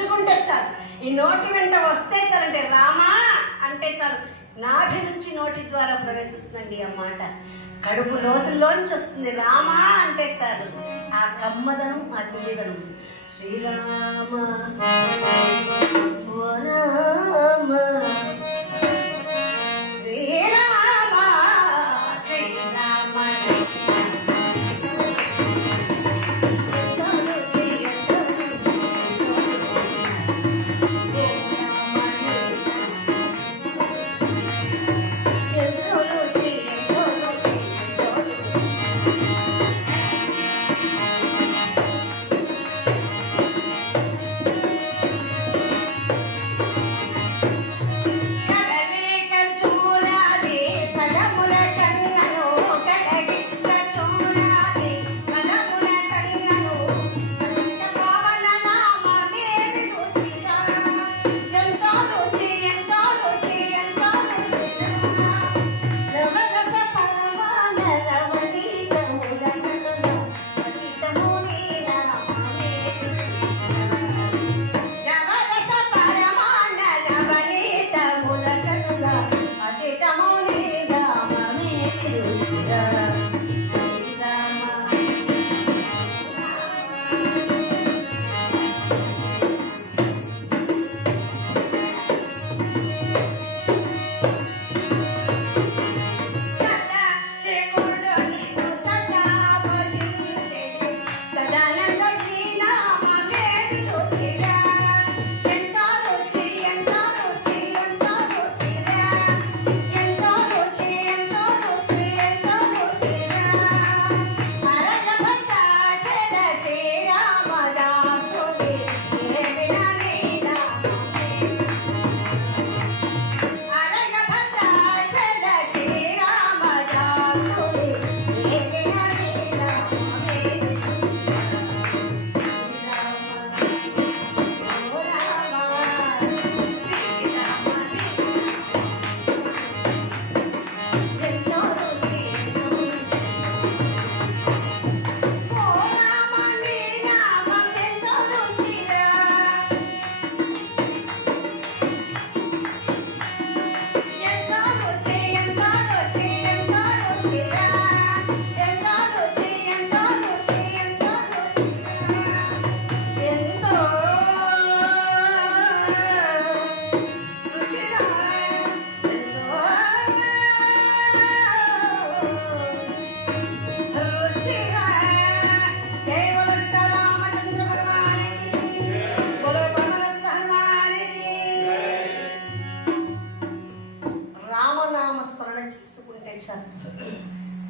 తలుచుకుంటే చాలు, ఈ నోటి వెంట వస్తే చాలంటే రామా అంటే చాలు, నాభి నుంచి నోటి ద్వారా ప్రవేశిస్తుందండి ఆ మాట. కడుపు లోతుల్లోంచి వస్తుంది రామా అంటే చాలు. ఆ కమ్మదనం, ఆ దివ్యదనం. శ్రీరామ ఓ రామ శ్రీరామ శ్రీరామ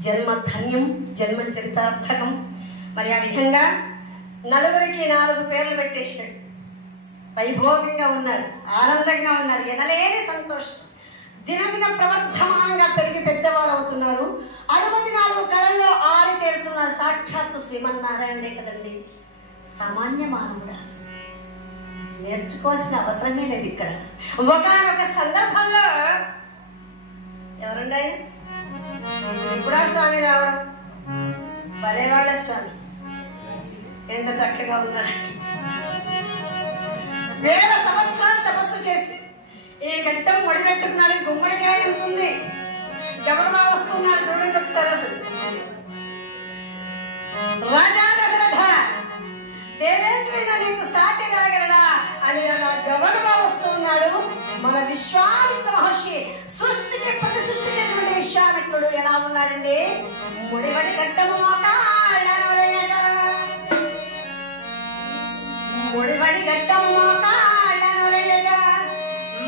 జన్మ ధన్యం, జన్మ చరితార్థకం. మరి ఆ విధంగా నలుగురికి 4 పేర్లు పెట్టేశాడు. వైభోగంగా ఉన్నారు, ఆనందంగా ఉన్నారు, ఎనలేని సంతోషం. దినదిన ప్రవర్ధమానంగా పెరిగి పెద్దవారు అవుతున్నారు. 64 కళల్లో ఆరి తేరుతున్నారు. సాక్షాత్తు శ్రీమన్నారాయణే కదండి, సామాన్య మానవుడా. నేర్చుకోవాల్సిన అవసరమే లేదు ఇక్కడ. ఒకనొక సందర్భంలో ఎవరండి ఆయన? ఇప్పుడా స్వామి రావడం, పదేవాళ్ళ స్వామి ఎంత చక్కగా ఉన్నాడంటే, 1000 సంవత్సరాలు తపస్సు చేసి ఈ గడ్డం ఒడిగట్టుకున్నాడు. గుమ్మడికాయ ఎంత ఉంది, గబగబా వస్తున్నాడు. చూడండి ఒకసారి. రాజా దశరథ, దేవేంద్రుడైన నీకు సాటి రాగలడా అని అలా గబగబా వస్తున్నాడు. మన విశ్వామిత్ర మహర్షి, సృష్టికి ప్రతి సృష్టి చేసినటువంటి విశ్వామిత్రుడు ఎలా ఉన్నాడండి? ముడివడి గడ్డము ముడివడి గడ్డము మోకాళ్ళనొరయగా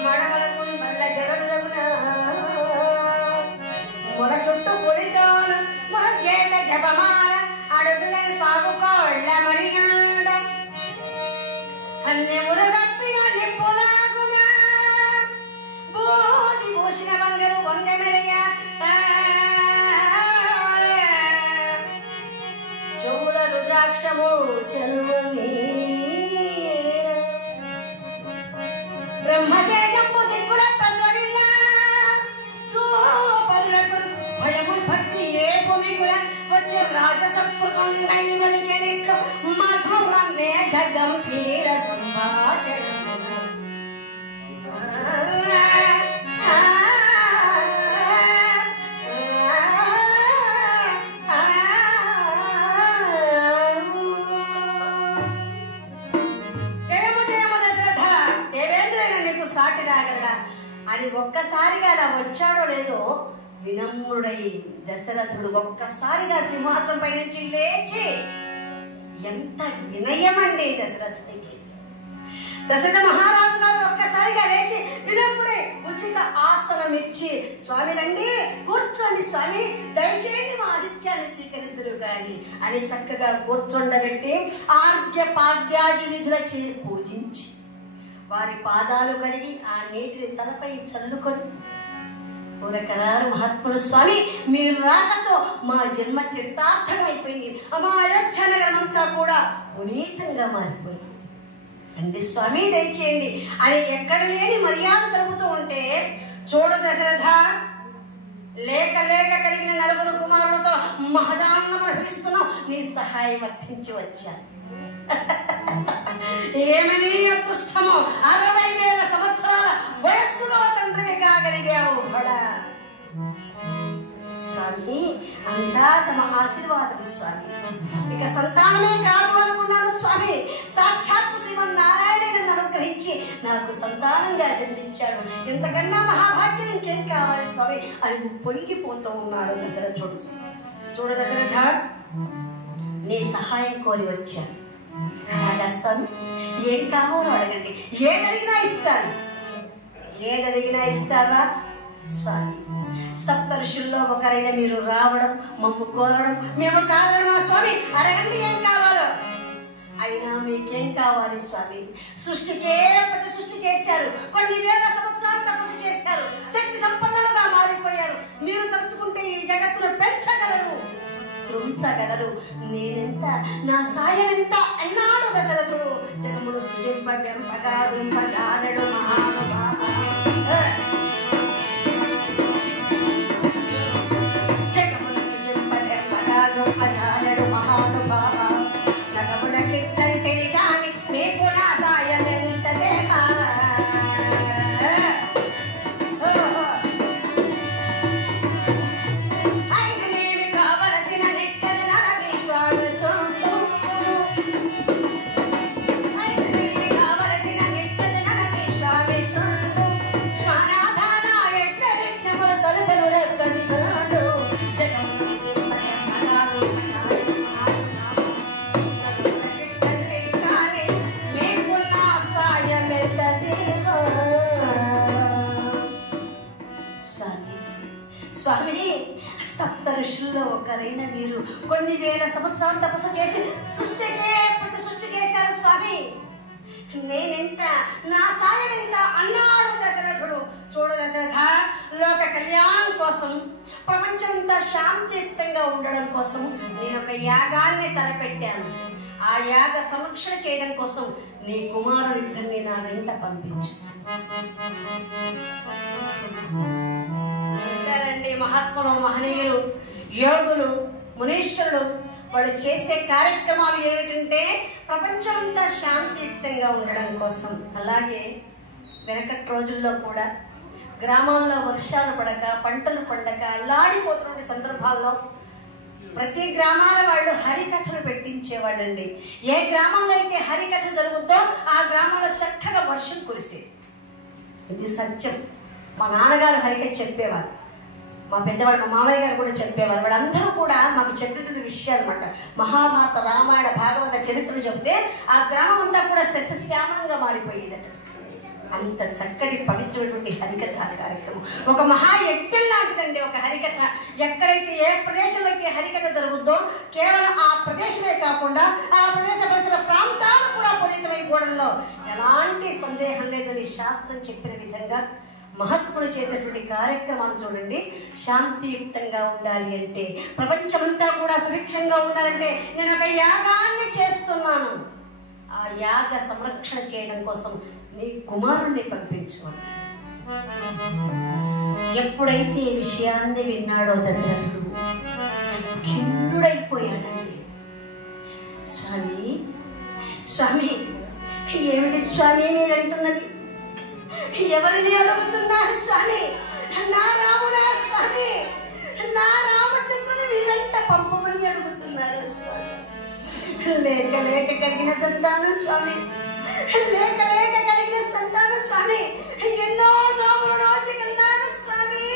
మడమలకు మల్ల జడలు జగున మొల చుట్టూ పులితోను మొల చేత జపమాల అడుగుల పావుకోళ్ళ మరియాడ అన్ని మురుగప్పిన నిప్పులాగున బోధి భూషణ బంగారు వందె మెరయ చౌల రుద్రాక్షము చెరువమీ బ్రహ్మతేజంబు దిక్కుల ప్రజ్వరిల్ల చూపరులకు భయముల్ భక్తి ఏ భూమిగుల వచ్చే రాజసకృతుండై వలికెనిట్లు మధుర మేఘ గంభీర సంభాషణ అని ఒక్కసారిగా అలా వచ్చాడో లేదో వినమ్రుడై దశరథుడు ఒక్కసారిగా సింహాసనం పై నుంచి లేచి, ఎంత వినయమండి దశరథుడికి! దశరథ మహారాజు గారు ఒక్కసారిగా లేచి వినమ్రుడే ఉచిత ఆసనం ఇచ్చి, స్వామి రండి, కూర్చోండి స్వామి, దయచేయండి మా ఆదిత్యాన్ని స్వీకరించరు గాని అని చక్కగా కూర్చోండబెట్టి ఆర్ఘ్య పాద్యాది విధులచే పూజించి వారి పాదాలు కడిగి ఆ నీటిని తలపై చల్లుకొని, పూరకరారు మహాత్ముడు, స్వామి మీరు రాకతో మా జన్మ చరితార్థం అయిపోయింది, మా అయోధ్య నగరం అంతా కూడా పునీతంగా మారిపోయింది, రండి స్వామి దయచేయండి అని ఎక్కడ లేని మర్యాద జరుగుతూ ఉంటే, చూడు దశరథ, లేక లేక కలిగిన 9 కుమారులతో మహదానందం అనుభవిస్తున్నావు, నీ సహాయం వర్తించి వచ్చాను. ఏమని అదృష్టమో, 60,000 సంవత్సరాల వయస్సులో తండ్రిని కాగలిగావు బడా స్వామి, అంతా తమ ఆశీర్వాదం స్వామి. ఇక సంతానమే కాదు అనుకున్నాను స్వామి, సాక్షాత్తు శ్రీమన్నారాయణ నన్ను అనుగ్రహించి నాకు సంతానంగా జన్మించాడు, ఎంతకన్నా మహాభాగ్యం ఇంకేం కావాలి స్వామి అని పొంగిపోతూ ఉన్నాడు దశరథుడు. చూడు దశరథ, నీ సహాయం కోరి వచ్చాను. అలాగా స్వామి, ఏం కావాలో అడగండి, ఏదడిగినా ఇస్తాను. ఏదడిగినా ఇస్తావా స్వామి? సప్త ఋషుల్లో ఒకరైన మీరు రావడం, మమ్ము కోరడం, మేము కాగలమా స్వామి? అడగండి ఏం కావాలో. అయినా మీకేం కావాలి స్వామి? సృష్టికే ప్రతి సృష్టి చేశారు, కొన్ని వేల సంవత్సరాలు తపస్సు చేశారు, శక్తి సంపన్నులుగా మారిపోయారు. మీరు తలుచుకుంటే ఈ జగత్తును పెంచగలరు, త్రుంచగలరు. నేనెంత, నా సాయం ఎంత అన్నాడు దశరథుడు. జగమును సృజింపగంపగాదుంపజాలడు మహానుభావ, జగమును సృజింపగంపగాదుంపజాలడు మహానుభావ, జగముల కిట్టంటిని కాని మీకు నా సాయం ఎంతదేమా. స్వామి, సప్త ఋషుల్లో ఒకరైన మీరు కొన్ని వేల సంవత్సరాలు తపస్సు చేసి సృష్టికే ప్రతి సృష్టి చేశారు స్వామి. నేనెంత, నా సాయం ఎంత అన్నాడు దశరథుడు. చూడు దశరథ, లోక కళ్యాణం కోసం, ప్రపంచమంతా శాంతియుక్తంగా ఉండడం కోసం నేను ఒక యాగాన్ని తలపెట్టాను. ఆ యాగ సంరక్షణ చేయడం కోసం నీ కుమారుడిద్దరిని నా వెంట పంపించు. చూశారండి మహాత్ములు, మహనీయులు, యోగులు, మునీశ్వరులు వాళ్ళు చేసే కార్యక్రమాలు ఏమిటంటే ప్రపంచమంతా శాంతియుక్తంగా ఉండడం కోసం. అలాగే వెనకటి రోజుల్లో కూడా గ్రామాల్లో వర్షాలు పడక, పంటలు పండక అల్లాడిపోతున్న సందర్భాల్లో ప్రతి గ్రామాల వాళ్ళు హరికథలు పెట్టించేవాళ్ళండి. ఏ గ్రామంలో అయితే హరికథ జరుగుతుందో ఆ గ్రామంలో చక్కగా వర్షం కురిసేది. ఇది సత్యం. మా నాన్నగారు హరికథ చెప్పేవారు, మా పెద్దవాళ్ళు, మా మామయ్య గారు కూడా చెప్పేవారు. వాళ్ళందరూ కూడా మాకు చెప్పినటువంటి విషయాలు అన్నమాట. మహాభారత, రామాయణ, భాగవత చరిత్రలు చెప్తే ఆ గ్రామం అంతా కూడా సస్యశ్యామలంగా మారిపోయేదట. అంత చక్కటి పవిత్రమైనటువంటి హరికథ కార్యక్రమం ఒక మహాయజ్ఞం లాంటిదండి. ఒక హరికథ ఎక్కడైతే, ఏ ప్రదేశంలోకి హరికథ జరుగుతుందో కేవలం ఆ ప్రదేశమే కాకుండా ఆ ప్రదేశ పరిసర ప్రాంతాలు కూడా పునీతమైపోవడంలో ఎలాంటి సందేహం లేదని శాస్త్రం చెప్పిన విధంగా మహాత్ములు చేసేటువంటి కార్యక్రమాలు చూడండి. శాంతియుక్తంగా ఉండాలి అంటే, ప్రపంచమంతా కూడా సుభిక్షంగా ఉండాలంటే నేను ఒక యాగాన్ని చేస్తున్నాను, ఆ యాగ సంరక్షణ చేయడం కోసం నీ కుమారుణ్ణి పంపించు. ఎప్పుడైతే ఈ విషయాన్ని విన్నాడో దశరథుడు ఖిన్నుడైపోయాడండి. స్వామి, స్వామి, ఏమిటి స్వామి మీరంటున్నది? ఎవరిని అడుగుతున్నారు స్వామి? నా రామునా స్వామి? నా రామచంద్రుని మీరంట పంపమని అడుగుతున్నారు స్వామి. లేక లేక కలిగిన సంతానం స్వామి, లేక లేక కలిగిన సంతానం స్వామి. ఎన్నో నోములు నోచి కాల్చగన్నాను స్వామి,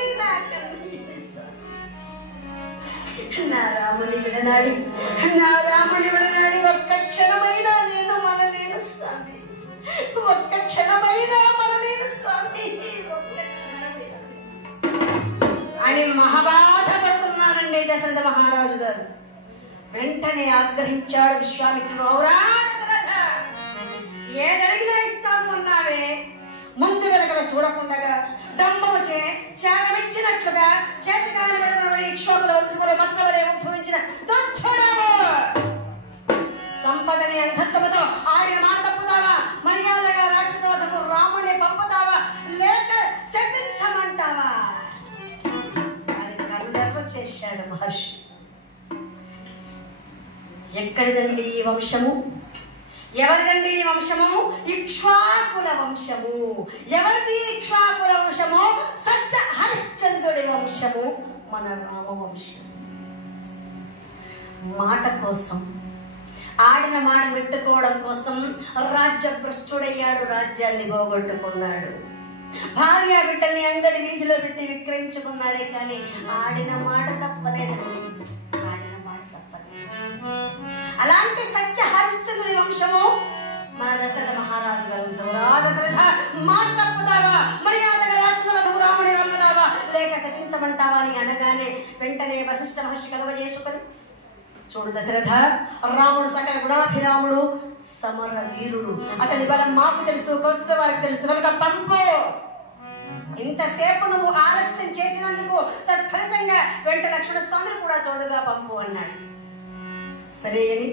నా రాముని విడనాడి ఒక్క క్షణమైనా నేను మనలేను స్వామి, ఒక్క క్షణమైనా మనలేను స్వామి, ఒక్క క్షణమైనా అని మహాబాధపడుతున్నారండి దశరథ మహారాజు గారు. వెంటనే ఆగ్రహించాడు విశ్వామిత్రుడు. ఔరా దశరథ, ఏదడిగినా ఇస్తాను అన్నావే, ముందు వెనకడ చూడకుండా దంభముచే త్యాగమిచ్చినట్లుగా చేతకాని విడవబడి ఇక్ష్వాకుల వంశములో మత్స్యవలే ఉద్భవించిన దుచ్చుడవు. సంపదని అంధత్వముతో ఆడిన మాట తప్పుతావా? మర్యాదగా రాక్షస వధకు రాముడిని పంపుతావా, లేక శపించమంటావా అని కనుదెర్ర చేశాడు మహర్షి. ఎక్కడిదండి ఈ వంశము? ఎవరిదండి ఈ వంశము? ఇక్ష్వాకుల వంశము. ఎవరిది ఇక్ష్వాకుల వంశము? సత్య హరిశ్చంద్రుడి వంశము, మన రామ వంశం. మాట కోసం, ఆడిన మాట పెట్టుకోవడం కోసం రాజ్యభ్రష్టుడయ్యాడు, రాజ్యాన్ని పోగొట్టుకున్నాడు. భార్య బిడ్డల్ని అంగడి వీధిలో పెట్టి విక్రయించుకున్నాడే కానీ ఆడిన మాట తప్పలేదండి, ఆడిన మాట తప్పలేదు. అలాంటి సత్య హరిశ్చంద్రుడి వంశము మన దశరథ మహారాజు గారి వంశము. దశరథ, మాట తప్పుతావా? మర్యాదగా రాక్షస వధకు రాముడి పంపుతావా, లేక శపించమంటావా అని అనగానే వెంటనే వశిష్ఠ మహర్షి కలుగజేసుకొని, చూడు దశరథ, రాముడు సకల గుణాభిరాముడు, సమర వీరుడు, అతని బలం మాకు తెలుసు, కౌశిక వారికి తెలుసు, కనుక పంపు. ఇంతసేపు నువ్వు ఆలస్యం చేసినందుకు తత్ఫలితంగా వెంట లక్ష్మణ స్వామిని కూడా తోడుగా పంపు అన్నాడు. సరే అని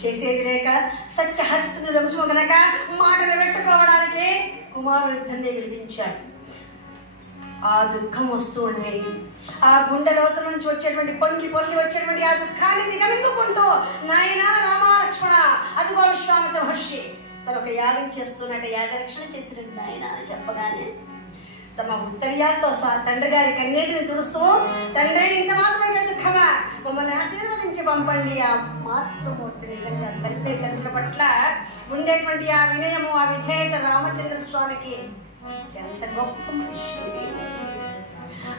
చేసేది లేక సత్య హరిశ్చంద్రుడి వంశము కనుక మాటలు పెట్టుకోవడానికి కుమారుడిద్దరిని వినిపించాడు. ఆ దుఃఖం వస్తూ ఉండేది. ఆ గుండె లోతు నుంచి వచ్చేటువంటి పొంగి పొరలి వచ్చేటువంటి ఆ దుఃఖాన్ని దిగమింగుకుంటూ, నాయనా రామలక్ష్మణ, అదిగో విశ్వామిత్ర మహర్షి తను ఒక యాగం చేస్తున్నట్టు యాగరక్షణ చేసినట్టు నాయన అని చెప్పగానే తమ ఉత్తర్యాలతో తండ్రి గారి కన్నీటిని తుడుస్తూ, తండ్రి ఇంత మాత్రమే దుఃఖమా, మమ్మల్ని ఆశీర్వదించి పంపండి. ఆ మాతృమూర్తి నిజంగా తల్లి తండ్రుల పట్ల ఉండేటువంటి ఆ వినయము, ఆ విధేయత రామచంద్ర స్వామికి ఎంత గొప్ప మనిషి.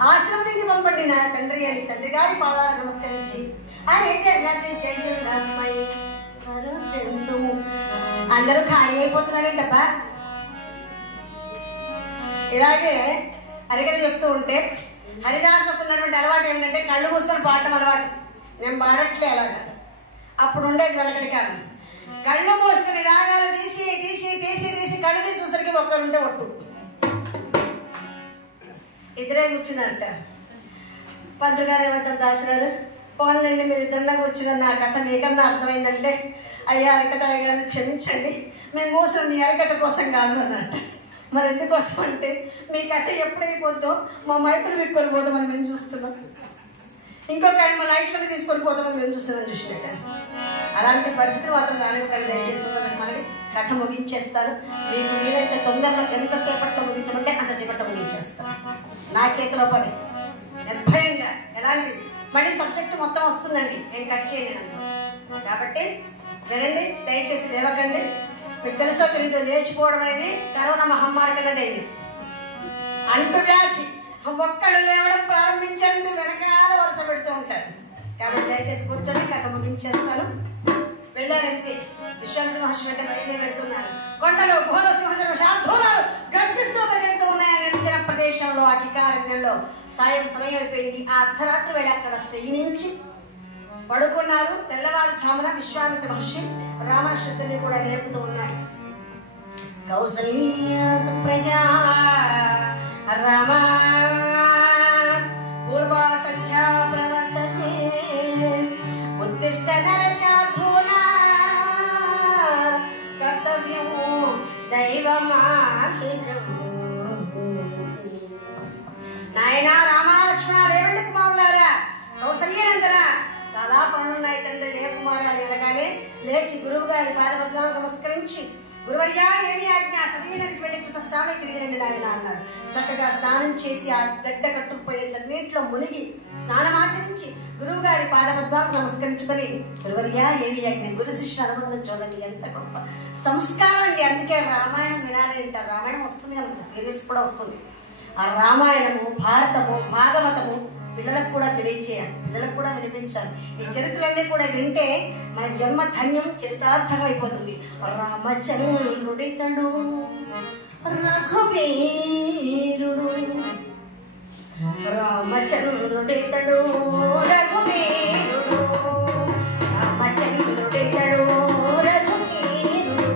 ఆశీర్వదించి పంపండి నా తండ్రి అని తండ్రి గారి పాదాలు నమస్కరించి, అందరూ ఖాళీ అయిపోతున్నారంటబ్బా. ఇలాగే హరికథ చెప్తూ ఉంటే హరిదాసులకు ఉన్నటువంటి అలవాటు ఏంటంటే కళ్ళు మూసుకొని పాడటం అలవాటు. నేను పాడట్లే అలాగా, అప్పుడు ఉండేది వెనకటి కాలం. కళ్ళు మూసుకుని రాగాలు తీసి తీసి తీసి తీసి కళ్ళు తీసి చూసరికి ఒక్కరుంటే ఒట్టు, ఇద్దరే కూర్చున్నారట. పంతులు గారు ఏమంటారు, దాసరాలు పోన్లండి, మీరు ఇద్దరినా కూర్చున్న నా కథ మీకన్నా అర్థమైందంటే, అయ్యా హరికథ గారు క్షమించండి, మేము కూర్చున్న మీ హరికథ కోసం కాదు అన్నట్ట. మరి ఎందుకోసం అంటే మీ కథ ఎప్పుడైపోతుందో మా మైకులు విక్కొని పోతామని మేము చూస్తున్నాం, ఇంకొక ఆయన మా లైట్లను తీసుకొని పోతామని మేము చూసినట్ట. అలాంటి పరిస్థితి మాత్రం రానివ్వకండి దయచేసి. మనకి కథ ముగించేస్తారు. మీకు మీరైతే తొందరలో ఎంతసేపట్లో ముగించమంటే అంతసేపట్లో ముగించేస్తారు. నా చేతిలో పని నిర్భయంగా, ఎలాంటి మళ్ళీ సబ్జెక్టు మొత్తం వస్తుందండి, నేను కట్ చేయండి కాబట్టి వినండి దయచేసి, లేవకండి. మీకు తెలుసో తెలీదు, లేచిపోవడం అనేది కరోనా మహమ్మారి కన్నా అంటువ్యాధి. ఒక్కళ్ళు లేవడం ప్రారంభించండి, వెనకాల వరుస పెడుతూ ఉంటారు. కాబట్టి దయచేసి కూర్చొని కథ ముగించేస్తాను. వెళ్ళారంతే. విశ్వామిత్ర మహర్షి వెంట బయలుదేరి పెడుతున్నారు. కొండలు, గుహలు, సింహశిల శార్థూలాలు గర్జిస్తూ పరిగెడుతూ ఉన్నాయి. నిర్జన ప్రదేశంలో, ఆ కికారణ్యంలో సాయం సమయం అయిపోయింది. ఆ అర్ధరాత్రి వేళ అక్కడ శయనించి పడుకున్నారు. తెల్లవారుజామున విశ్వామిత్ర మహర్షి రామనక్షత్రాన్ని కూడా లేపుతూ ఉన్నాడు. కౌసల్య సుప్రజా రామ పూర్వా సంధ్యా ప్రవర్తతే ఉత్తిష్ట నరశార్థూలా కర్తవ్యం దైవమాహితం. నాయనా రామలక్ష్మణ లేవండి కుమారులారా, కౌసల్యనందరా చాలా పనులున్నాయి తండ్రి, లే కుమారు అని అనగానే లేచి గురువు గారి పాదపద్మాలకు నమస్కరించి, గురువర్యా ఏమి ఆజ్ఞ, సరైన నదికి వెళ్ళి కృత స్నానం తిరిగి రండి నాయన అన్నారు. చక్కగా స్నానం చేసి ఆ గడ్డ కట్టుకుపోయే చన్నీటిలో మునిగి స్నానమాచరించి గురువు గారి పాదపద్మాలకు నమస్కరించుకొని, గురువర్యా ఏమి ఆజ్ఞ. గురు శిష్యుల అనుబంధం చూడండి ఎంత గొప్ప సంస్కారం అండి. అందుకే రామాయణం వినాలి అంటారు. రామాయణం వస్తుంది కనుక సీరియల్స్ కూడా వస్తుంది. ఆ రామాయణము, భారతము, భాగవతము పిల్లలకు కూడా తెలియచేయాలి, పిల్లలకు కూడా వినిపించాలి. ఈ చరిత్రలన్నీ కూడా వింటే మన జన్మ ధన్యం, చరితార్థం అయిపోతుంది. రామచంద్రుడితడు రఘువీరుడు, రామచంద్రుడితడు రఘువీరుడు, రామచంద్రుడితడు రఘువీరుడు,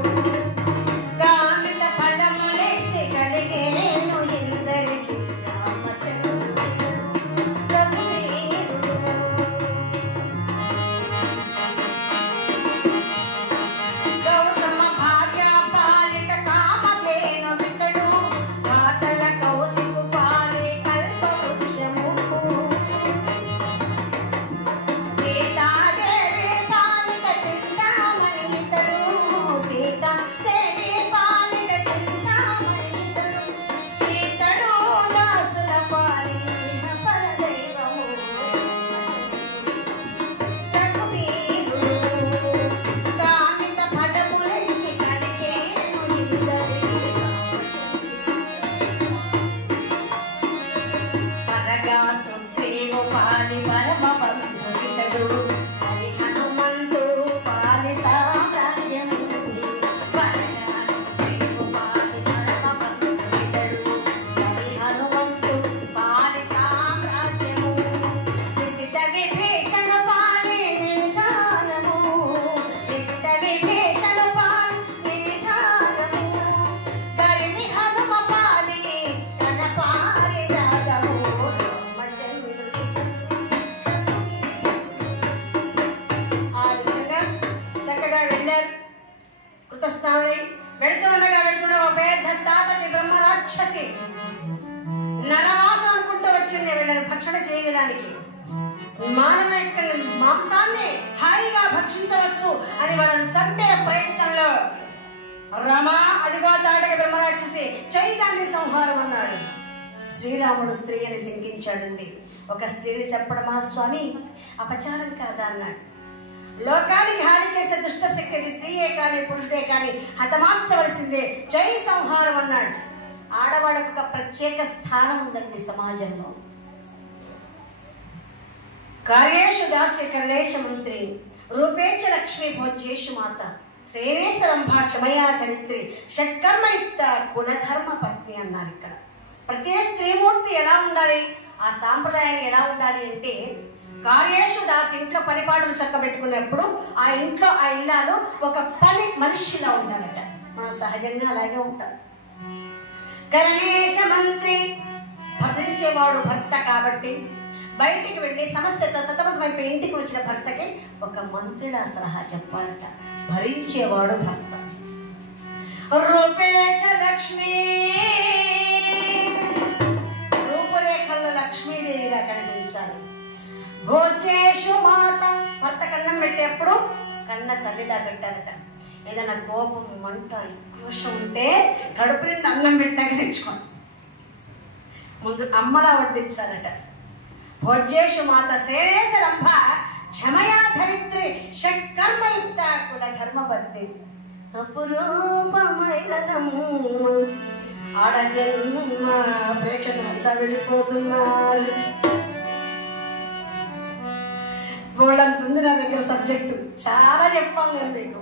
కామిత ఫలములిచ్చి కలిగేను ఇందరికి రామచంద్రుడు రఘువీరుడు. గౌతమ భార్య పాలిట కామధేను వితడు, పాతల కౌశికు పాలి కల్పవృక్షము, సీతాదేవి పాలిట చింతామణి ఇతడు, సీతాదేవి పాలిట చింతామణి ఇతడు, ఇతడు దాసుల పాలి పరదైవము రఘువీరుడు, కామిత ఫలములిచ్చి కలిగేను ఇందరికి పరగా సుగ్రీవు పాలి పరమ బంధువితడు, హరి హనుమంతు పాలి సామ్రాజ్యము, పరగా సుగ్రీవు పాలి పరమ బంధువితడు, హరి హనుమంతు పాలి సామ్రాజ్యము, నిశిత విభీషణ పాలి నిధానము, నిశిత విభీషణ పాలి నిధానము, గరిమి హనుమ పాలి తన పారిజాతము, రామచంద్రుడి ఆ విధంగా చక్కగా వెళ్ళారు. కృతస్థానులై వెళుతూ ఉండగా ఒక పెద్ద తాటకి బ్రహ్మ రాక్షసి నరవాసం అనుకుంటూ వచ్చింది వీళ్ళని భక్షణ చేయడానికి. మానవ యొక్క మాంసాన్ని హాయిగా భక్షించవచ్చు అని వాళ్ళని చంపే ప్రయత్నంలో రమా అదిగో తాటకి బ్రహ్మ రాక్షసి చెయ్యి దాన్ని సంహారం అన్నాడు. శ్రీరాముడు స్త్రీ అని శంకించాడండి. ఒక స్త్రీని చెప్పడమా స్వామి, అపచారం కాదా అన్నాడు. లోకానికి హాని చేసే దుష్ట శక్తి అది స్త్రీయే కానీ పురుషుడే కానీ హతమార్చవలసిందే, జై సంహారం అన్నాడు. ఆడవాళ్ళకు ఒక ప్రత్యేక స్థానం ఉందండి సమాజంలో. కార్యేషు దాస్య కరణేష మంత్రి, రూపేచ లక్ష్మీ భోజ్యేషు మాత, సేనేశ్వరంభా క్షమయా ధరిత్రి, షట్కర్మయుక్త గుణధర్మ పత్ని అన్నారు. ఇక్కడ ప్రతి స్త్రీమూర్తి ఎలా ఉండాలి, ఆ సాంప్రదాయాన్ని ఎలా ఉండాలి అంటే, కార్యేషు దాసి ఇంట్లో పరిపాటలు చక్కబెట్టుకున్నప్పుడు ఆ ఇంట్లో ఆ ఇల్లాలు ఒక పని మనిషిలా ఉండాలట. మనం సహజంగా అలాగే ఉంటాం. కరణేశ మంత్రి భద్రించేవాడు భర్త కాబట్టి బయటికి వెళ్ళి సమస్యతో సతమతమైపోయి ఇంటికి వచ్చిన భర్తకి ఒక మంత్రుడు ఆ సలహా చెప్పాలట, భరించేవాడు భర్త. రూపేచ లక్ష్మీ, రూపురేఖల్లో లక్ష్మీదేవిలా కనిపించాలి. భోజేషు మాత, భర్త కన్నం పెట్టేప్పుడు కన్న తల్లిలా పెట్టారట. ఏదైనా కోపం మంట క్రోషం ఉంటే కడుపు నిండి అన్నం పెట్టాక తెచ్చుకోండి, ముందు అమ్మలా వడ్డించారట. భోజ్యేషు మాత సేనేశరంభ క్షమయా ధరిత్రి, షట్కర్మయుక్త కుల ధర్మబద్ధి, అపురూపమైనదమ్మ ఆడజన్మ. ప్రేక్షకులంతా వెళ్ళిపోతున్నారు. వాళ్ళంతుంది నా దగ్గర సబ్జెక్టు చాలా చెప్పాను నేను మీకు,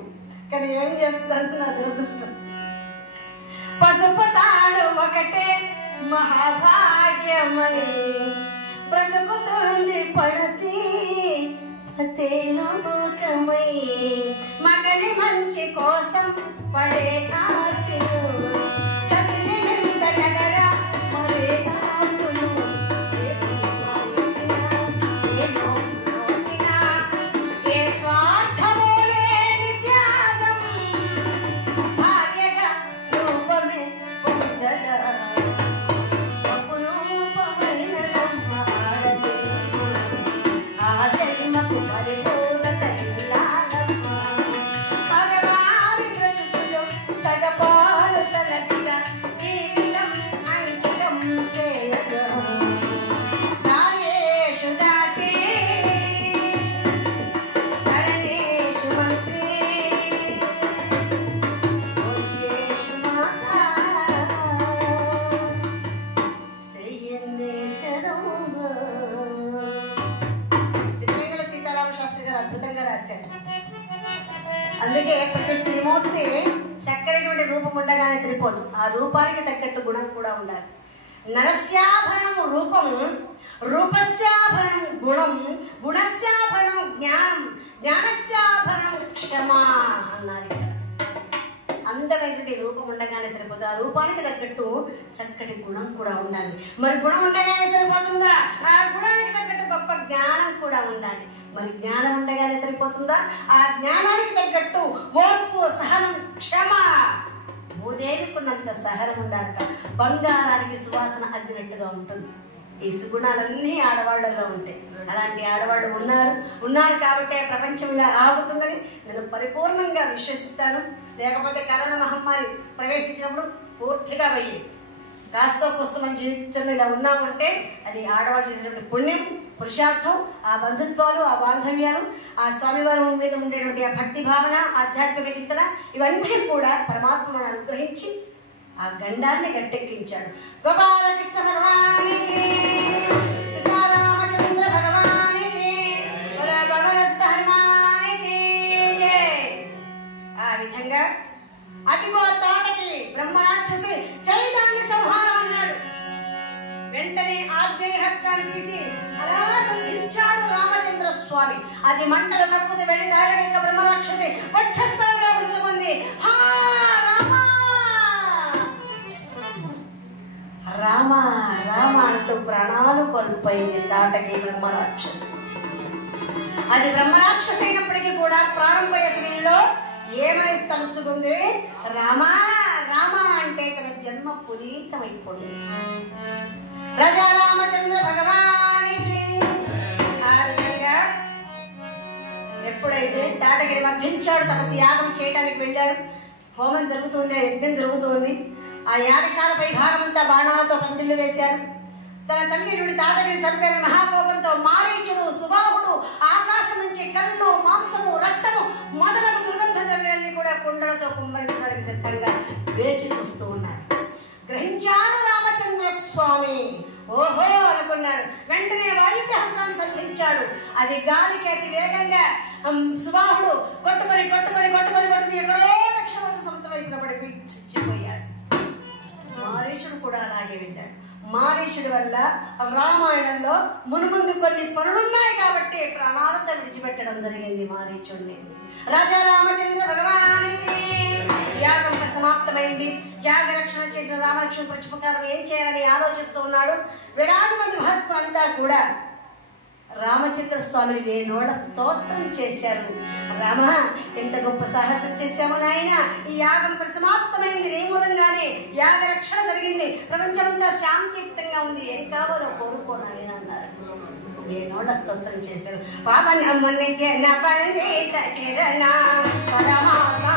కానీ ఏం చేస్తాను నా దురదృష్టం. పసుపు తాడు ఒకటే మహాభాగ్యమై బ్రతుకుతుంది పడతి లోకమై, మగని మంచి కోసం పడే ఆర్తులు సతిని మించగలరా మరే ఆర్తులు, ఏ స్వార్థము లేని త్యాగం భార్యగా రూపమే పొందదా, అపురూపమైనదమ్మ ఆడజన్మ, ఆ జన్మకు పరిపూర్ణత ఇల్లాలమ్మ. మగవారి బ్రతుకులో సగపాలు తనదిగా జీవితం అంకితం చేయగా, కార్యేషు దాసి కరణేషు మంత్రి, భోజ్యేషు మాత అందుకే ప్రతి స్త్రీమూర్తి చక్కనటువంటి రూపం ఉండగానే సరిపోదు, ఆ రూపానికి తగ్గట్టు గుణం కూడా ఉండాలి. నరస్యాభరణం రూపం, రూపస్యాభరణం గుణం, గుణస్యాభరణం జ్ఞానం, జ్ఞానస్యాభరణం క్షమ అన్నారు. అందమైనటువంటి రూపం ఉండగానే సరిపోతుంది, ఆ రూపానికి తగ్గట్టు చక్కటి గుణం కూడా ఉండాలి. మరి గుణం ఉండగానే సరిపోతుందా? ఆ గుణానికి తగ్గట్టు గొప్ప జ్ఞానం కూడా ఉండాలి. మరి జ్ఞానం ఉండగానే సరిపోతుందా? ఆ జ్ఞానానికి తగ్గట్టు ఓర్పు, సహనం, క్షమ. భూదేవికి ఉన్నంత సహనం ఉండాలట. బంగారానికి సువాసన అద్దినట్టుగా ఉంటుంది. ఈ సుగుణాలన్నీ ఆడవాళ్లలో ఉంటాయి. అలాంటి ఆడవాళ్ళు ఉన్నారు కాబట్టి ప్రపంచం ఇలా ఆగుతుందని నేను పరిపూర్ణంగా విశ్వసిస్తాను. లేకపోతే కరోనా మహమ్మారి ప్రవేశించినప్పుడు పూర్తిగా పోయేది. కాస్తో కోస్తో మన జీవితంలో ఇలా ఉన్నామంటే అది ఆడవాళ్ళు చేసినటువంటి పుణ్యం, పురుషార్థం, ఆ బంధుత్వాలు, ఆ బాంధవ్యాలు, ఆ స్వామివారి మీద ఉండేటువంటి ఆ భక్తి భావన, ఆధ్యాత్మిక చింతన, ఇవన్నీ కూడా పరమాత్మను అనుగ్రహించి ఆ గండాన్ని గట్టెక్కించాడు. గోపాలకృష్ణ భగవానికి, సీతారామచంద్ర భగవానికి, భగవనసుత హనుమానికి జై. ఆ విధంగా అదిగో తాటకి బ్రహ్మరాక్షసి చైదాన్ని సంహారం అన్నాడు. వెంటనే ఆగ్నేయహస్తాన్ని తీసి అలా సంధించాడు రామచంద్ర స్వామి. అది మంటలు నక్కుతూ వెళ్ళి దాడగ యొక్క బ్రహ్మరాక్షసి వక్షస్థలంలో ఉంచుకుంది. రామ రామ అంటూ ప్రాణాలు కోల్పోయింది తాటకి బ్రహ్మరాక్షసి. అది బ్రహ్మరాక్షసి అయినప్పటికీ కూడా ప్రాణం పోయే సమయంలో ఏమని తలుచుకుంది? రామ రామ అంటే తన జన్మ పునీతమైపోయింది. రాజా రామచంద్ర భగవానికి. ఆ విధంగా ఎప్పుడైతే తాటగిరి వర్ధించాడు, తపస్సు యాగం చేయడానికి వెళ్ళాడు. హోమం జరుగుతుంది, యజ్ఞం జరుగుతుంది. ఆ యాగశాలపై భాగమంతా బాణాలతో పందిళ్లు వేశారు. తన తల్లి నుండి తాటగిరి చంపిన మహాకోపంతో మారీచుడు, సుబాహుడు ఆకాశం నుంచి కళ్ళు, మాంసము, రక్తము మొదలగు దుర్గంధ ద్రవ్యాన్ని కూడా కుండలతో కుమ్మరించడానికి సిద్ధంగా వేచి చూస్తూ ఉన్నారు. గ్రహించాడు రామచంద్ర స్వామి. ఓహో అనుకున్నాడు. వెంటనే వాయువ్యహస్త్రాన్ని సంధించాడు. అది గాలికి అతి వేగంగా సుబాహుడు కొట్టుకొని కొట్టుకొని కొట్టుకొని కొట్టుకుని ఎక్కడో దక్షిణ సముద్రం వైపున పడిపోయి చచ్చిపోయాడు. మారీచుడు కూడా అలాగే విన్నాడు. మారీచుడి వల్ల రామాయణంలో మునుముందు కొన్ని పనులున్నాయి కాబట్టి ప్రాణాలతో విడిచిపెట్టడం జరిగింది మారీచుడిని. రాజా రామచంద్ర భగవానికి యాగం సమాప్తమైంది. యాగ రక్షణ చేసిన రామరక్షణ ప్రతిపకారం ఏం చేయాలని ఆలోచిస్తూ ఉన్నాడు. వేలాది మంది మహాత్ములంతా కూడా రామచంద్ర స్వామిని వేణోళ్ళ స్తోత్రం చేశారు. రామ ఎంత గొప్ప సాహసం చేశాము నాయన, ఈ యాగం పరిసమాప్తమైంది, నీ మూలంగానే యాగ రక్షణ జరిగింది, ప్రపంచమంతా శాంతియుక్తంగా ఉంది, ఏం కావాలో కోరుకో నాయన అన్నారు. వేణోళ్ళ స్తోత్రం చేశారు. పాపనమ్మని జన పండిత చరణ పరమాత్మ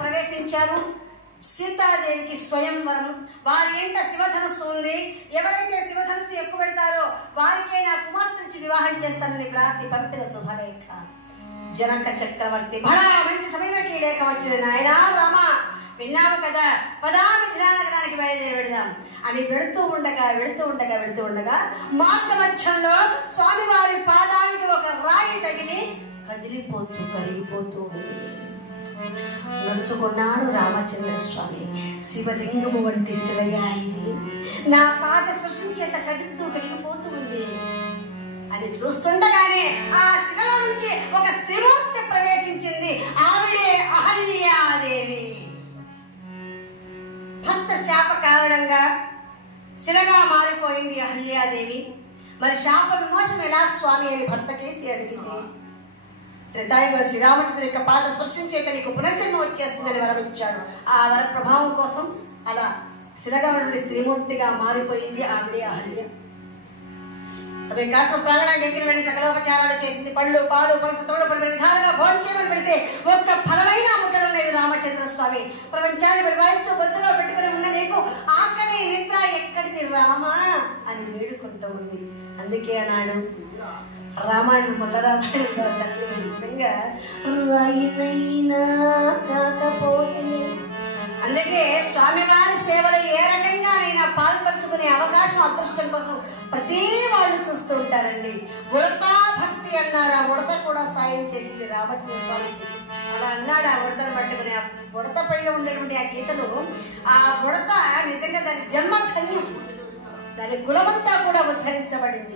ప్రవేశించారు. సీతాదేవికి స్వయంవరం. వారి ఏంట శివధనుస్సు ఉంది. ఎవరైతే శివధనుస్సు ఎక్కువ పెడతారో వారికే నా కుమార్తె వివాహం చేస్తానని వ్రాసి పంపిన శుభలేఖ. జనక చక్రవర్తి బడా మంచి సమయంలోకి ఈ లేఖ వచ్చింది. నాయనా రామ విన్నాము కదా, పదా మిథిలా నగరానికి బయలుదేరి వెళదాం అని వెళుతూ ఉండగా మార్గ మధ్యంలో స్వామివారి పాదానికి ఒక రాయి తగిలి కదిలిపోతూ కరిగిపోతూ ఉంది. నొచ్చుకున్నాడు రామచంద్ర స్వామి. శివలింగము వంటి శిలయా ఇది, నా పాద స్పర్శం చేత కదులుతూ కరిగిపోతూ ఉంది అని చూస్తుండగానే ఆ శిలలో నుంచి ఒక స్త్రీమూర్తి ప్రవేశించింది. ఆవిడే అహల్యాదేవి. భర్త శాప కారణంగా శిలగా మారిపోయింది అహల్యాదేవి. మరి శాప విమోచన ఎలా స్వామి అని భర్త కేసి అడిగితే త్రేతాయుగంలో శ్రీరామచంద్రుడి యొక్క పాద స్పృశించేత నీకు పునర్జన్మ వచ్చేస్తుందని వరమిచ్చాడు. ఆ వర ప్రభావం కోసం అలా శిలగా నుండి స్త్రీమూర్తిగా మారిపోయింది ఆవిడే అహల్య. అవి కాస్త ప్రాంగణానికి ఎక్కిన వెళ్ళి సకలోపచారాలు చేసింది. పళ్ళు పాలు పలుసతోడు పలు విధాలుగా భోంచేయమని పెడితే ఒక్క ఫలమైనా ముట్టడం లేదు రామచంద్ర స్వామి. ప్రపంచాన్ని పరిపాలిస్తూ బొత్తులో పెట్టుకుని ఉన్న నీకు ఆకలి నిద్ర ఎక్కడిది రామా అని వేడుకుంటూ ఉంది. అందుకే అన్నాడు రామాయణం మొల్లరామాయణంలో తల్లి నిజంగా రాయినైనా కాకపోతే. అందుకే స్వామివారి సేవలు ఏ రకంగానైనా పాల్పంచుకునే అవకాశం అదృష్టం కోసం ప్రతి వాళ్ళు చూస్తూ ఉంటారండి. ఉడతా భక్తి అన్నారు. ఆ ఉడత కూడా సాయం చేసింది రామచంద్ర స్వామికి. అలా అన్నాడు. ఆ ఉడతను పట్టుకుని ఆ ఉడత పైన ఉండేటువంటి ఆ గీతను, ఆ ఉడత నిజంగా దాని జన్మధన్యం, దాని కులమంతా కూడా ఉద్ధరించబడింది.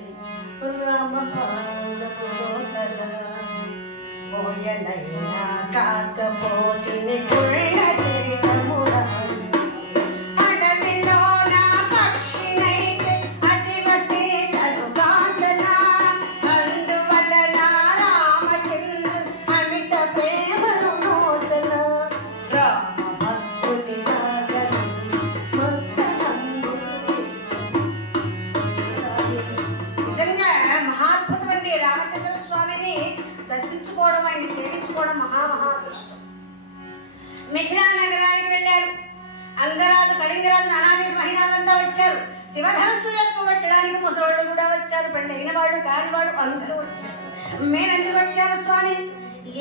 రామ పాదపు సోదర ఓయనైనా కాకపోతే పుణ్య చరితమురా దర్శించుకోవడం, ఆయన్ని సేవించుకోవడం మహామహాదృష్టం. మిథిలా నగరానికి వెళ్ళారు. అంగరాజు కళింగరాజు నానాదేశ మహిళలంతా వచ్చారు. శివధనస్సు ఎక్కువ పెట్టడానికి ముసలోళ్ళు కూడా వచ్చారు. పెళ్ళైన వాడు కానివాడు అందరూ వచ్చారు. మీరెందుకు వచ్చారు స్వామి?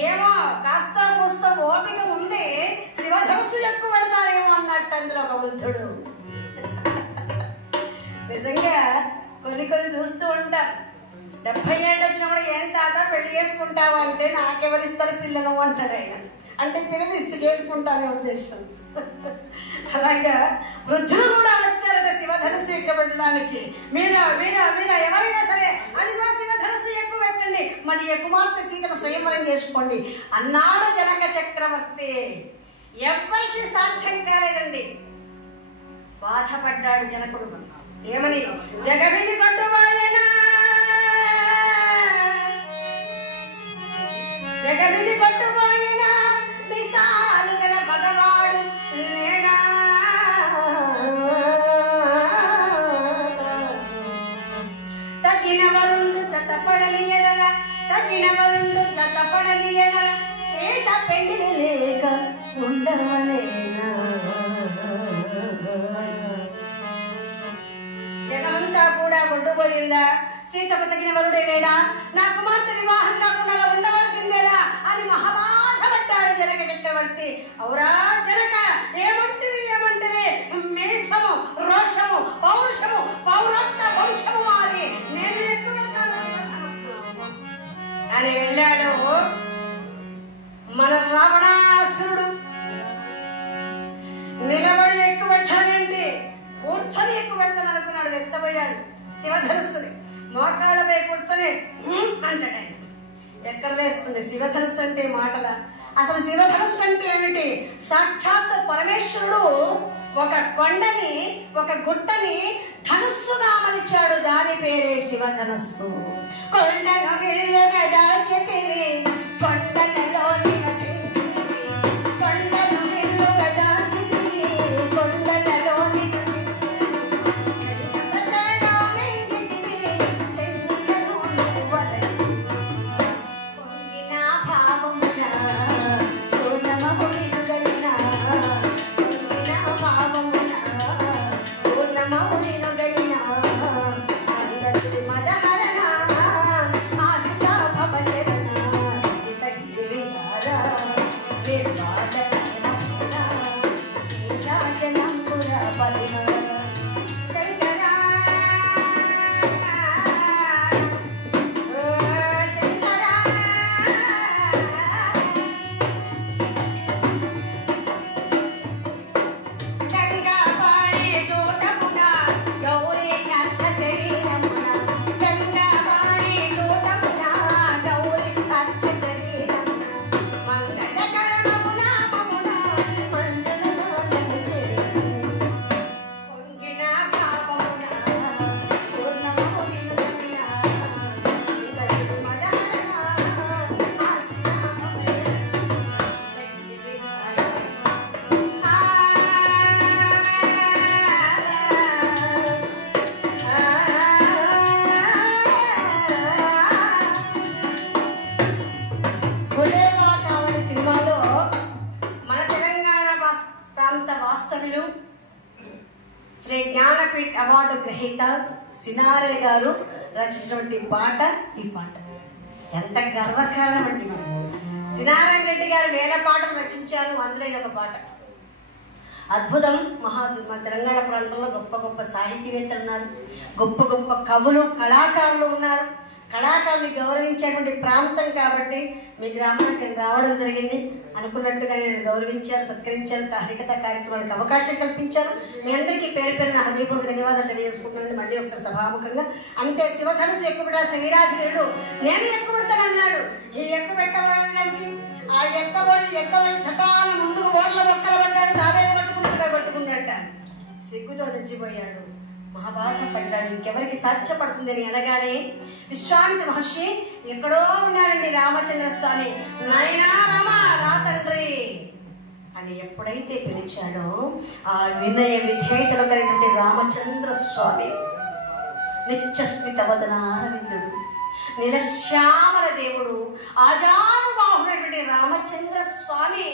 ఏమో కాస్త కూస్తో ఓపిక ముందే శివధనస్సు ఎక్కువ పెడతారేమో అన్నట్టు అందులో ఒక వృద్ధుడు. నిజంగా కొన్ని చూస్తూ ఉంటారు. 70 ఏళ్ళు వచ్చినప్పుడు ఏం తాత పెళ్లి చేసుకుంటావా అంటే నాకెవరిస్తారు పిల్లలు అంటాడు ఆయన. అంటే పిల్లలు ఇస్తే చేసుకుంటానే ఉద్దేశం. అలాగా వృద్ధులు కూడా వచ్చారట శివధనుస్సు ఎక్కువ పెట్టడానికి. మీర ఎవరైనా సరే అదిగో శివధనుస్సు ఎక్కువ పెట్టండి, మరి కుమార్తె సీతను స్వయంవరం చేసుకోండి అన్నాడు జనక చక్రవర్తి. ఎవ్వరికీ సాధ్యం కాలేదండి. బాధపడ్డాడు జనకుడు. ఏమని? జగమిది కొట్టుబాయనా, జగమిది కొట్టుపోయినా మిసాలు గల భగవాడు లేడా, తగిన వరుండు జతపడని ఎడల, తగిన వరుండు జతపడని ఎడల సీత పెండిలి లేక ఉండవలేనా. జగమంతా కూడా కొట్టుపోయిందా? సీతకు తగిన వరుడే లేడా? నా కుమార్తె వివాహం కాకుండా ఉండవలసిందేనా అని మహాబాధపడ్డాడు జనక చక్రవర్తి. ఔరా జనక, ఏమంటివి మేషము రోషము పౌరుషము పౌరత్వ వంశము మాది, నేను ఎక్కువ అని వెళ్ళాడు. మన రావణాసురుడు నిలబడి ఎక్కువ పెట్టాలంటే కూర్చొని ఎక్కువ పెడతాను అనుకున్నాడు. ఎత్తబోయాడు శివధనుస్సుని. మోకాళ్ళపై కూర్చొని అంటాడు ఆయన. ఎక్కడ లేస్తుంది శివధనుస్సు అంటే? మాటల. అసలు శివధనుస్సు అంటే ఏమిటి? సాక్షాత్ పరమేశ్వరుడు ఒక కొండని, ఒక గుట్టని ధనుస్సుగా మలిచాడు. దాని పేరే శివధనుస్సు. కొండను విల్లుగా దాచితివి, కొండలలో నివసించితివి, కొండను విల్లుగా దాచితివి, కొండలలో మదహరణ ఆశిత భవ చరణ శ్రీ జ్ఞానపీఠ అవార్డు గ్రహీత సినారే గారు రచించినటువంటి పాట ఈ పాట. ఎంత గర్వకారణం అండి. సినారాయణ రెడ్డి గారు వేల పాటలు రచించారు, అందులో ఇది ఒక పాట. అద్భుతం. మా తెలంగాణ ప్రాంతంలో గొప్ప గొప్ప సాహితీవేత్తలు ఉన్నారు, గొప్ప గొప్ప కవులు కళాకారులు ఉన్నారు. కళాకారుని గౌరవించేటువంటి ప్రాంతం కాబట్టి మీ గ్రామానికి నేను రావడం జరిగింది. అనుకున్నట్టుగా నేను గౌరవించారు, సత్కరించారు, హరికథ కార్యక్రమానికి అవకాశం కల్పించారు. మీ అందరికీ పేరు పేరున హృదయపూర్వక ధన్యవాదాలు తెలియజేసుకుంటున్నాను మళ్ళీ ఒకసారి సభాముఖంగా. అంతే, శివధనుసు ఎక్కుపెట్టాల్సిన వీరాధీరుడు నేను ఎక్కుపెడతానన్నాడు. ఈ ఎక్కు పెట్టడానికి ఆ ఎక్కబోయి చట్టాలు ముందుకు ఓట్ల మొక్కలు పడ్డాడు, తావేలు పట్టుకున్నట్ట సిగ్గుతో చచ్చిపోయాడు, మహాబాధపడ్డాడు. ఇంకెవరికి సాధ్యపడుతుందని అనగానే విశ్వామిత్ర మహర్షి ఎక్కడో ఉన్నారండి రామచంద్ర స్వామి. నాయనా రామ రా తండ్రి అని ఎప్పుడైతే పిలిచాడో ఆ వినయ విధేయతలు కలిగినటువంటి రామచంద్ర స్వామి నిత్యస్మిత వదనారవిందుడు, నిలశ్యామల దేవుడు, ఆజానుబాహుడైనటువంటి రామచంద్ర స్వామి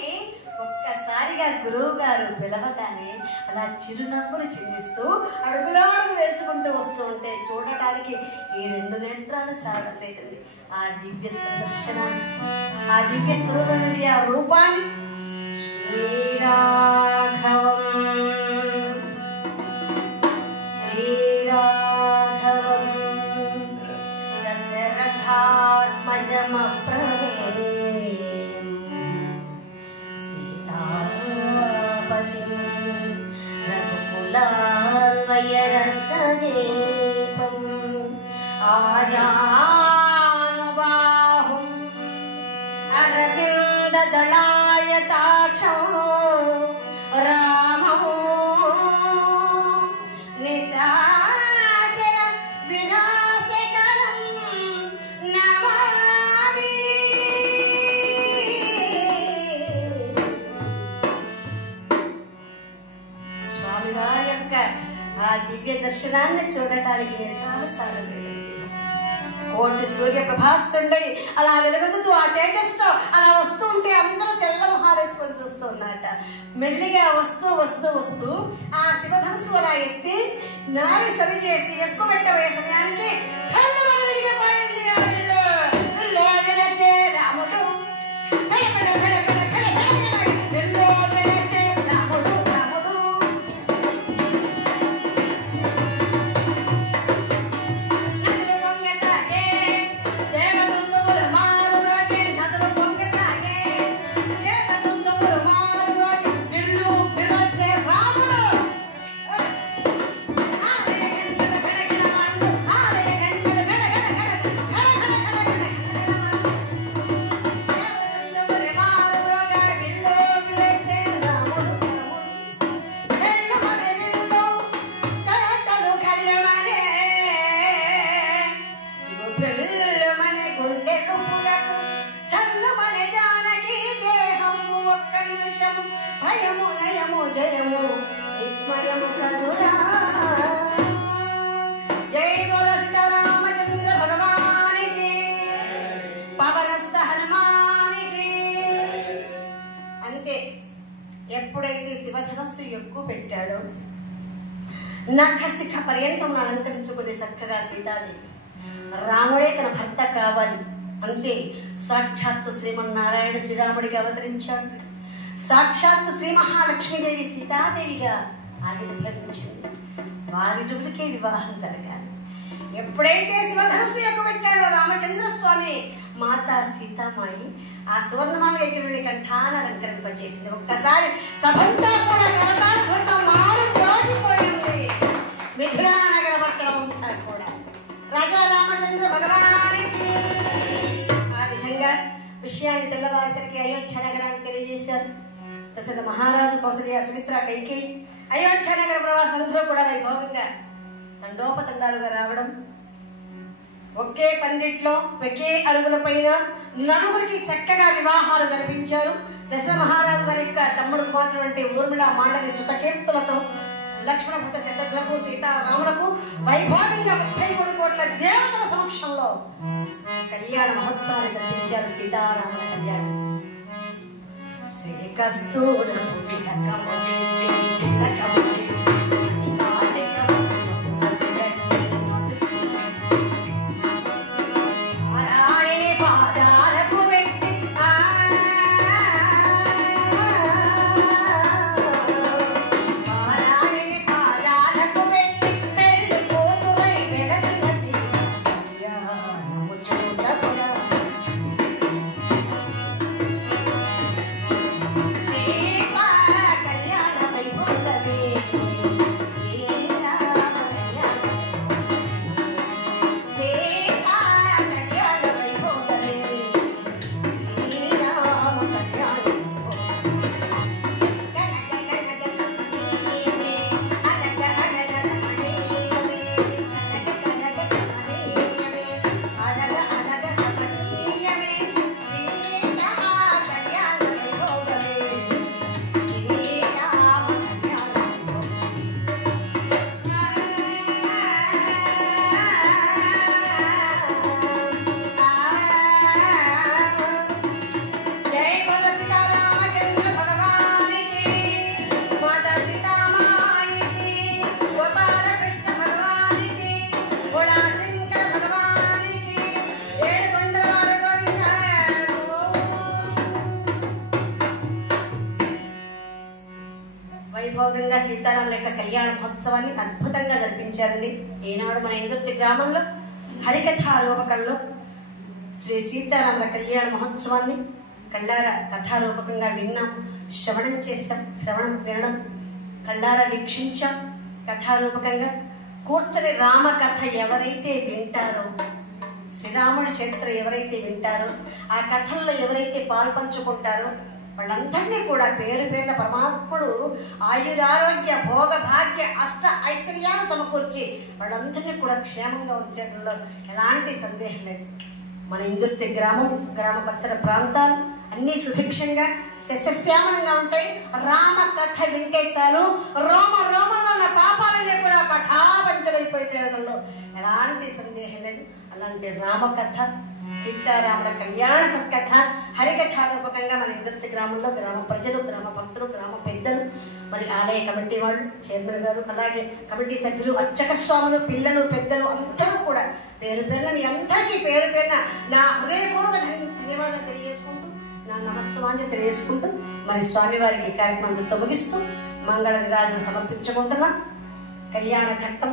ఒక్కసారిగా గురువు గారు పిలవగానే అలా చిరునవ్వులు చిందిస్తూ అడుగులో అడుగు వేసుకుంటూ వస్తూ ఉంటే చూడటానికి ఈ రెండు నేత్రాలు చాలడం లేదండి. ఆ దివ్య సందర్శనాన్ని, ఆ దివ్య స్వరూపం నుండి ఆ రూపాన్ని శ్రీరాఘవం శ్రీరాఘవం దశరథాత్మజమప్రమేయం సీతాపతిం రఘుకులాన్వయరత్నదీపం ఆజానుబాహుం అరవిందదళాయతాక్షం రామం నిశాచర వినాశకరం నమామి. స్వామివారి యొక్క ఆ దివ్య దర్శనాన్ని చూడటానికి నేత్రాలు చాలలేదు. కోటి సూర్య ప్రభాస్కండి అలా వెలుగుతూ ఆ తేజస్తో అలా వస్తూ ఉంటే అందరూ తెల్ల మొహాలేసుకొని చూస్తూ ఉన్నారట. మెల్లిగా వస్తూ వస్తూ వస్తూ ఆ శివధనుసు అలా ఎత్తి నారి సరి చేసి ఎక్కువ పెట్టబోయే సమయానికి వెలిగిపోయింది. రాముడు ఎప్పుడైతే శివధనస్సు ఎక్కువ పెట్టాడో నఖశిఖ పర్యంతం అలంకరించుకుంది చక్కగా సీతాదేవి. రాముడే తన భర్త కావాలి అంతే. సాక్షాత్తు శ్రీమన్నారాయణ శ్రీరాముడిగా అవతరించాడు. సాక్షాత్తు శ్రీ మహాలక్ష్మీదేవి సీతాదేవిగా ఆవిర్భవించింది. వారిరువురికే వివాహం జరగాలి. ఎప్పుడైతే శివధనస్సు ఎక్కువ పెట్టాడో రామచంద్ర స్వామి మాతా సీతామాయి ఆ సువర్ణమాల ఎగిరి కంఠాన అలంకరింపజేసింది. ఒక్కసారి సభంతా కూడా కరతాళ ధ్వనితో మారుమోగిపోయింది. మిథిలా నగర పట్టణం అంతా కూడా రాజా రామచంద్ర భగవానికి ఆ విధంగా విషయాన్ని తెల్లవారిసరికి అయోధ్య నగరాన్ని తెలియజేశారు. దశరథ మహారాజు, కౌసల్య, సుమిత్ర, కైకేయి అయోధ్య నగర ప్రవాసంలో కూడా వైభవంగా తండోపతండాలుగా రావడం, ఒకే పందిట్లో ఒకే అరుగుల పైన నలుగురికి చక్కగా వివాహాలు జరిపించారు. దశరథ మహారాజు వారి యొక్క తమ్ముడు కుమార్తెటువంటి ఊర్మిళ మాండవి శృతకీర్తులతో లక్ష్మణ భృత శతకులకు సీతారాములకు వైభవంగా 33 కోట్ల దేవతల సమక్షంలో కళ్యాణ మహోత్సవాన్ని జరిపించారు. సీతారాముల కళ్యాణం శ్రీ కస్తూర వైభవంగా సీతారాముల యొక్క కళ్యాణ మహోత్సవాన్ని అద్భుతంగా జరిపించారండి. ఈనాడు మన ఇందుర్తి గ్రామంలో హరికథారూపకంలో శ్రీ సీతారాముల కళ్యాణ మహోత్సవాన్ని కళ్ళారా కథారూపకంగా విన్నాం, శ్రవణం చేశాం. శ్రవణం వినడం కళ్ళారా వీక్షించాం. కథారూపకంగా కూర్చొని రామకథ ఎవరైతే వింటారో, శ్రీరాముడి చరిత్ర ఎవరైతే వింటారో, ఆ కథల్లో ఎవరైతే పాల్పంచుకుంటారో వాళ్ళందరినీ కూడా పేరు పేరున పరమాత్ముడు ఆయురారోగ్య భోగ భాగ్య అష్ట ఐశ్వర్యాలు సమకూర్చి వాళ్ళందరినీ కూడా క్షేమంగా ఉంచేటంలో ఎలాంటి సందేహం లేదు. మన ఇందుర్తి గ్రామం, గ్రామ పరిసర ప్రాంతాలు అన్నీ సుభిక్షంగా సస్యశ్యామలంగా ఉంటాయి. రామ కథ వింటే చాలు రోమ రోమంలో ఉన్న పాపాలన్నీ కూడా పటాపంచలైపోయేటంలో ఎలాంటి సందేహం లేదు. అలాంటి రామకథ, సీతారాముల కళ్యాణ సత్కథ హరికథారూపకంగా మన ఇందుర్తి గ్రామంలో గ్రామ ప్రజలు, గ్రామ భక్తులు, గ్రామ పెద్దలు, మరి ఆలయ కమిటీ వాళ్ళు, చైర్మన్ గారు, అలాగే కమిటీ సభ్యులు, అర్చక స్వాములు, పిల్లలు, పెద్దలు అందరూ కూడా పేరు పేరున మీ అందరికీ పేరు పేరున నా హృదయపూర్వక ధన్యవాదాలు తెలియజేసుకుంటూ, నా నమస్సుమాంజలి తెలియజేసుకుంటూ మరి స్వామివారికి కార్యక్రమంతో ముగిస్తూ మంగళ విరాజన సమర్పించుకుంటున్నా. కళ్యాణ ఘట్టం